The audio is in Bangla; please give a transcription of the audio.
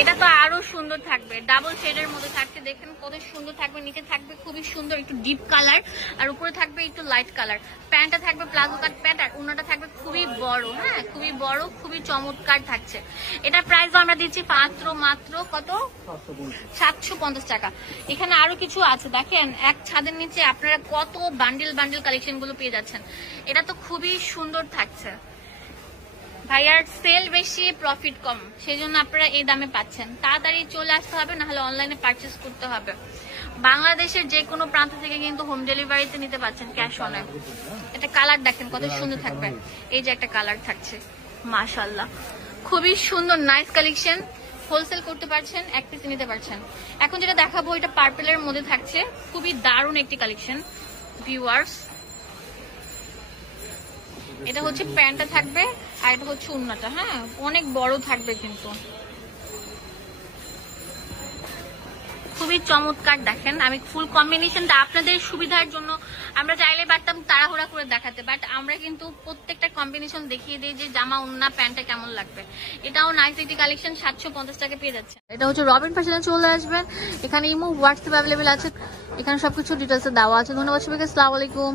এটা তো আরো সুন্দর থাকবে, ডাবল শেডের মধ্যে থাকছে, দেখেন কত সুন্দর থাকবে। নিচে থাকবে খুবই সুন্দর একটু ডিপ কালার, আর উপরে থাকবে একটু লাইট কালার। প্যান্টটা থাকবে প্লাজো কাট প্যান্ট, আর ওনাটা থাকবে খুবই বড়। হ্যাঁ, খুবই বড়, খুবই চমৎকার থাকছে। এটা প্রাইস আমরা দিচ্ছি মাত্র কত, 750 টাকা। এখানে আরো কিছু আছে দেখেন, এক ছাদের নিচে আপনারা কত বান্ডিল বান্ডিল কালেকশন গুলো পেয়ে যাচ্ছেন। এটা তো খুবই সুন্দর থাকছে ভাইয়ার, সেল বেশি প্রফিট কম, সেই জন্য আপনারা এই দামে পাচ্ছেন। তাড়াতাড়ি চলে আসতে হবে, না হলে অনলাইনে পারচেস করতে হবে। বাংলাদেশের যে কোনো প্রান্ত থেকে কিন্তু হোম ডেলিভারিতে নিতে পারছেন ক্যাশ অনে। এটা কালার দেখেন কত সুন্দর থাকবে, এই যে একটা কালার থাকছে, মাশাআল্লাহ খুবই সুন্দর, নাইস কালেকশন। হোলসেল করতে পারছেন, এক পিস নিতে পারছেন। এখন যেটা দেখাবো এটা পার্পেলের মধ্যে থাকছে, খুবই দারুণ একটি কালেকশন ভিউয়ার্স। এটা হচ্ছে প্যান্টটা থাকবে, আর এটা হচ্ছে ওড়নাটা। হ্যাঁ, অনেক বড় থাকবে কিন্তু খুবই চমৎকার। দেখেন আমি ফুল কম্বিনেশনটা আপনাদের সুবিধার জন্য, আমরা চাইলে পারতাম তাড়াহুড়া করে দেখাতে, বাট আমরা কিন্তু প্রত্যেকটা কম্বিনেশন দেখিয়ে দিই যে জামা ওড়না প্যান্টটা কেমন লাগবে। এটাও নাইস একটি কালেকশন, 750 টাকা পেয়ে যাচ্ছে। এটা হচ্ছে রবিন ফ্যাশনে চলে আসবেন, এখানে ইমো হোয়াটসঅ্যাপ অ্যাভেলেবেল আছে, এখানে সবকিছু ডিটেলসে দেওয়া আছে। ধন্যবাদ সবাইকে, আসসালামু আলাইকুম।